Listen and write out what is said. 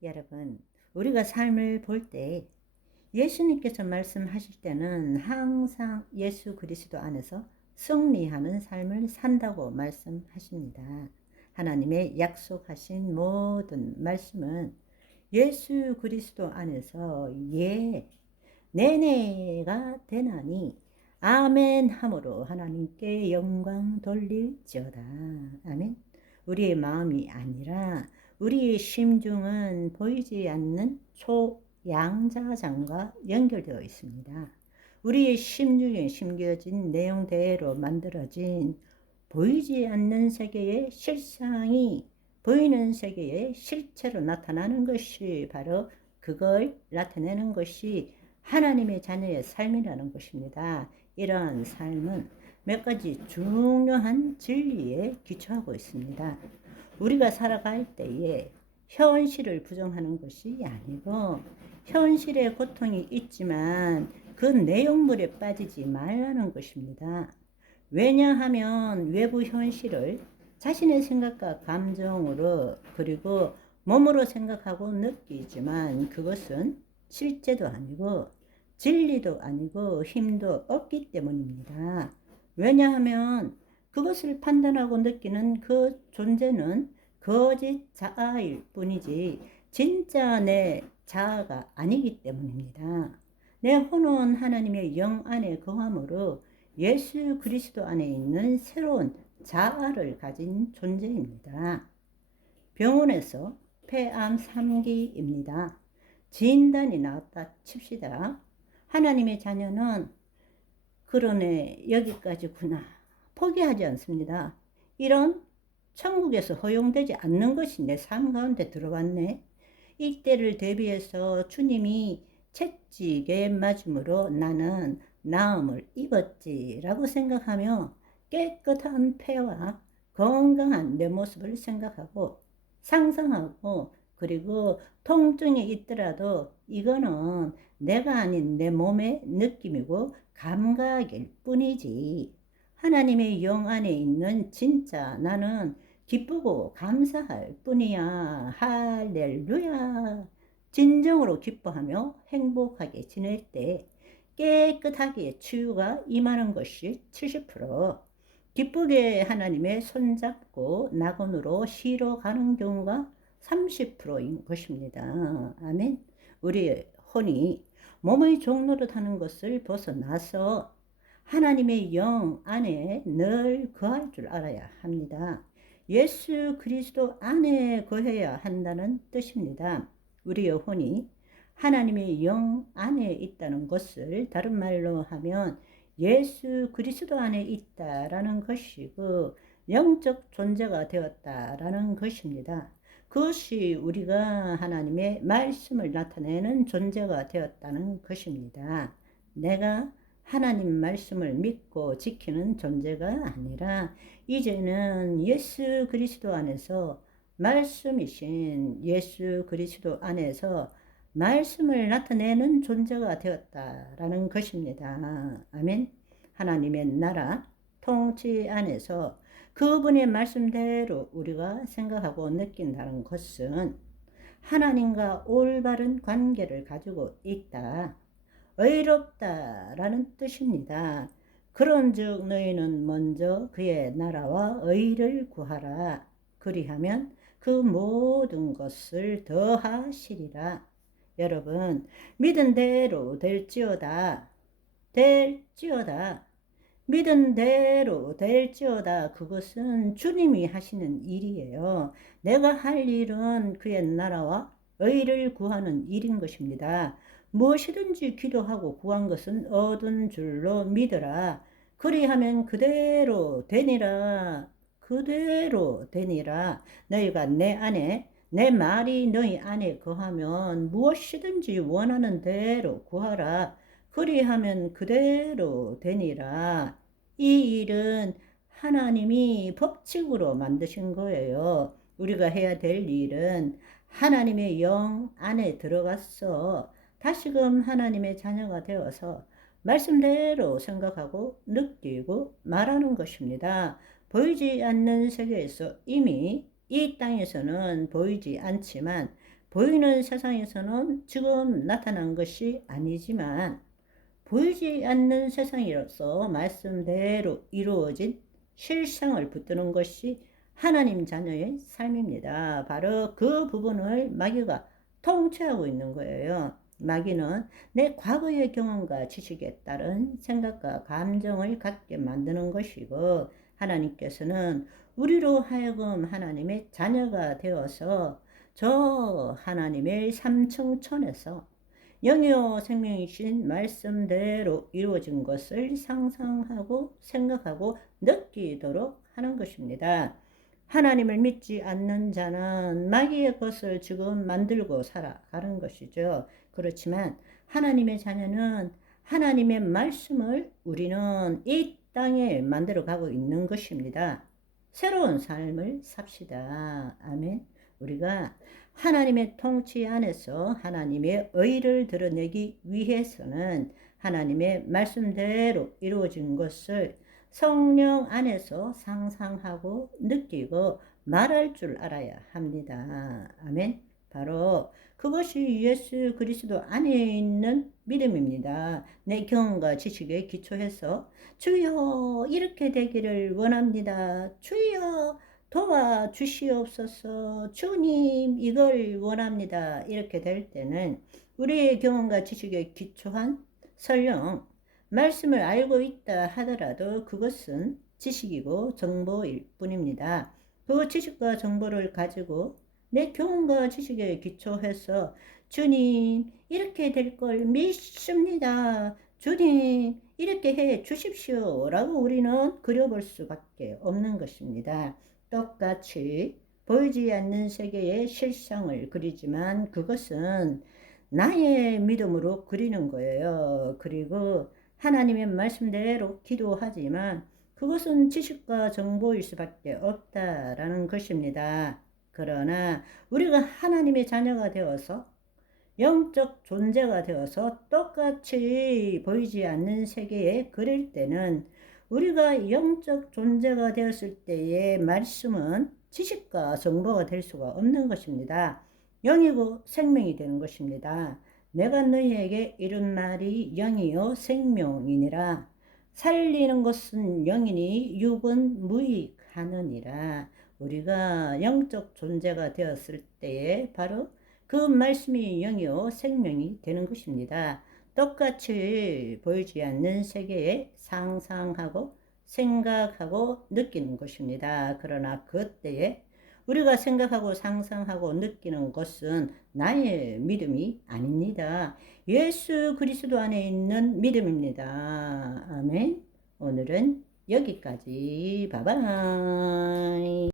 여러분, 우리가 삶을 볼 때 예수님께서 말씀하실 때는 항상 예수 그리스도 안에서 승리하는 삶을 산다고 말씀하십니다. 하나님의 약속하신 모든 말씀은 예수 그리스도 안에서 내내가 되나니 아멘 함으로 하나님께 영광 돌릴지어다. 아멘. 우리의 마음이 아니라 우리의 심중은 보이지 않는 초양자장과 연결되어 있습니다. 우리의 심중에 심겨진 내용대로 만들어진 보이지 않는 세계의 실상이 보이는 세계의 실체로 나타나는 것이 바로 그걸 나타내는 것이 하나님의 자녀의 삶이라는 것입니다. 이러한 삶은 몇 가지 중요한 진리에 기초하고 있습니다. 우리가 살아갈 때에 현실을 부정하는 것이 아니고 현실의 고통이 있지만 그 내용물에 빠지지 말라는 것입니다. 왜냐하면 외부 현실을 자신의 생각과 감정으로 그리고 몸으로 생각하고 느끼지만 그것은 실제도 아니고 진리도 아니고 힘도 없기 때문입니다. 왜냐하면 그것을 판단하고 느끼는 그 존재는 거짓 자아일 뿐이지 진짜 내 자아가 아니기 때문입니다. 내 혼은 하나님의 영 안에 거함으로 예수 그리스도 안에 있는 새로운 자아를 가진 존재입니다. 병원에서 폐암 3기입니다. 진단이 나왔다 칩시다. 하나님의 자녀는 그러네 여기까지구나 포기하지 않습니다. 이런 천국에서 허용되지 않는 것이 내 삶 가운데 들어왔네. 이때를 대비해서 주님이 채찍에 맞음으로 나는 나음을 입었지라고 생각하며 깨끗한 폐와 건강한 내 모습을 생각하고 상상하고 그리고 통증이 있더라도 이거는 내가 아닌 내 몸의 느낌이고 감각일 뿐이지 하나님의 영 안에 있는 진짜 나는 기쁘고 감사할 뿐이야. 할렐루야. 진정으로 기뻐하며 행복하게 지낼 때 깨끗하게 치유가 임하는 것이 70%, 기쁘게 하나님의 손잡고 낙원으로 쉬러 가는 경우가 30%인 것입니다. 아멘. 우리의 혼이 몸의 종노릇 하는 것을 벗어나서 하나님의 영 안에 늘 거할 줄 알아야 합니다. 예수 그리스도 안에 거해야 한다는 뜻입니다. 우리의 혼이 하나님의 영 안에 있다는 것을 다른 말로 하면 예수 그리스도 안에 있다라는 것이고 영적 존재가 되었다라는 것입니다. 그것이 우리가 하나님의 말씀을 나타내는 존재가 되었다는 것입니다. 내가 하나님 말씀을 믿고 지키는 존재가 아니라 이제는 예수 그리스도 안에서 말씀이신 예수 그리스도 안에서 말씀을 나타내는 존재가 되었다라는 것입니다. 아멘. 하나님의 나라 통치 안에서 그분의 말씀대로 우리가 생각하고 느낀다는 것은 하나님과 올바른 관계를 가지고 있다. 의롭다라는 뜻입니다. 그런즉 너희는 먼저 그의 나라와 의를 구하라. 그리하면 그 모든 것을 더하시리라. 여러분, 믿은 대로 될지어다. 될지어다. 믿은 대로 될지어다. 그것은 주님이 하시는 일이에요. 내가 할 일은 그의 나라와 의를 구하는 일인 것입니다. 무엇이든지 기도하고 구한 것은 얻은 줄로 믿으라. 그리하면 그대로 되니라. 그대로 되니라. 너희가 내 안에 내 말이 너희 안에 거하면 무엇이든지 원하는 대로 구하라. 그리하면 그대로 되니라. 이 일은 하나님이 법칙으로 만드신 거예요. 우리가 해야 될 일은 하나님의 영 안에 들어가서 다시금 하나님의 자녀가 되어서 말씀대로 생각하고 느끼고 말하는 것입니다. 보이지 않는 세계에서 이미 이 땅에서는 보이지 않지만 보이는 세상에서는 지금 나타난 것이 아니지만 보이지 않는 세상이로서 말씀대로 이루어진 실상을 붙드는 것이 하나님 자녀의 삶입니다. 바로 그 부분을 마귀가 통치하고 있는 거예요. 마귀는 내 과거의 경험과 지식에 따른 생각과 감정을 갖게 만드는 것이고, 하나님께서는 우리로 하여금 하나님의 자녀가 되어서 저 하나님의 삼층천에서 영이요 생명이신 말씀대로 이루어진 것을 상상하고 생각하고 느끼도록 하는 것입니다. 하나님을 믿지 않는 자는 마귀의 것을 지금 만들고 살아가는 것이죠. 그렇지만 하나님의 자녀는 하나님의 말씀을 우리는 이 땅에 만들어 가고 있는 것입니다. 새로운 삶을 삽시다. 아멘. 우리가 하나님의 통치 안에서 하나님의 의를 드러내기 위해서는 하나님의 말씀대로 이루어진 것을 성령 안에서 상상하고 느끼고 말할 줄 알아야 합니다. 아멘. 바로 그것이 예수 그리스도 안에 있는 믿음입니다. 내 경험과 지식에 기초해서 주여 이렇게 되기를 원합니다. 주여 도와주시옵소서. 주님 이걸 원합니다. 이렇게 될 때는 우리의 경험과 지식에 기초한 설령 말씀을 알고 있다 하더라도 그것은 지식이고 정보일 뿐입니다. 그 지식과 정보를 가지고 내 경험과 지식에 기초해서 주님 이렇게 될 걸 믿습니다. 주님 이렇게 해 주십시오 라고 우리는 그려볼 수밖에 없는 것입니다. 똑같이 보이지 않는 세계의 실상을 그리지만 그것은 나의 믿음으로 그리는 거예요. 그리고 하나님의 말씀대로 기도하지만 그것은 지식과 정보일 수밖에 없다라는 것입니다. 그러나 우리가 하나님의 자녀가 되어서 영적 존재가 되어서 똑같이 보이지 않는 세계에 그릴 때는 우리가 영적 존재가 되었을 때의 말씀은 지식과 정보가 될 수가 없는 것입니다. 영이고 생명이 되는 것입니다. 내가 너희에게 이른 말이 영이요 생명이니라. 살리는 것은 영이니 육은 무익하느니라. 우리가 영적 존재가 되었을 때에 바로 그 말씀이 영이요 생명이 되는 것입니다. 똑같이 보이지 않는 세계에 상상하고 생각하고 느끼는 것입니다. 그러나 그때에 우리가 생각하고 상상하고 느끼는 것은 나의 믿음이 아닙니다. 예수 그리스도 안에 있는 믿음입니다. 아멘. 오늘은 여기까지. 바이바이.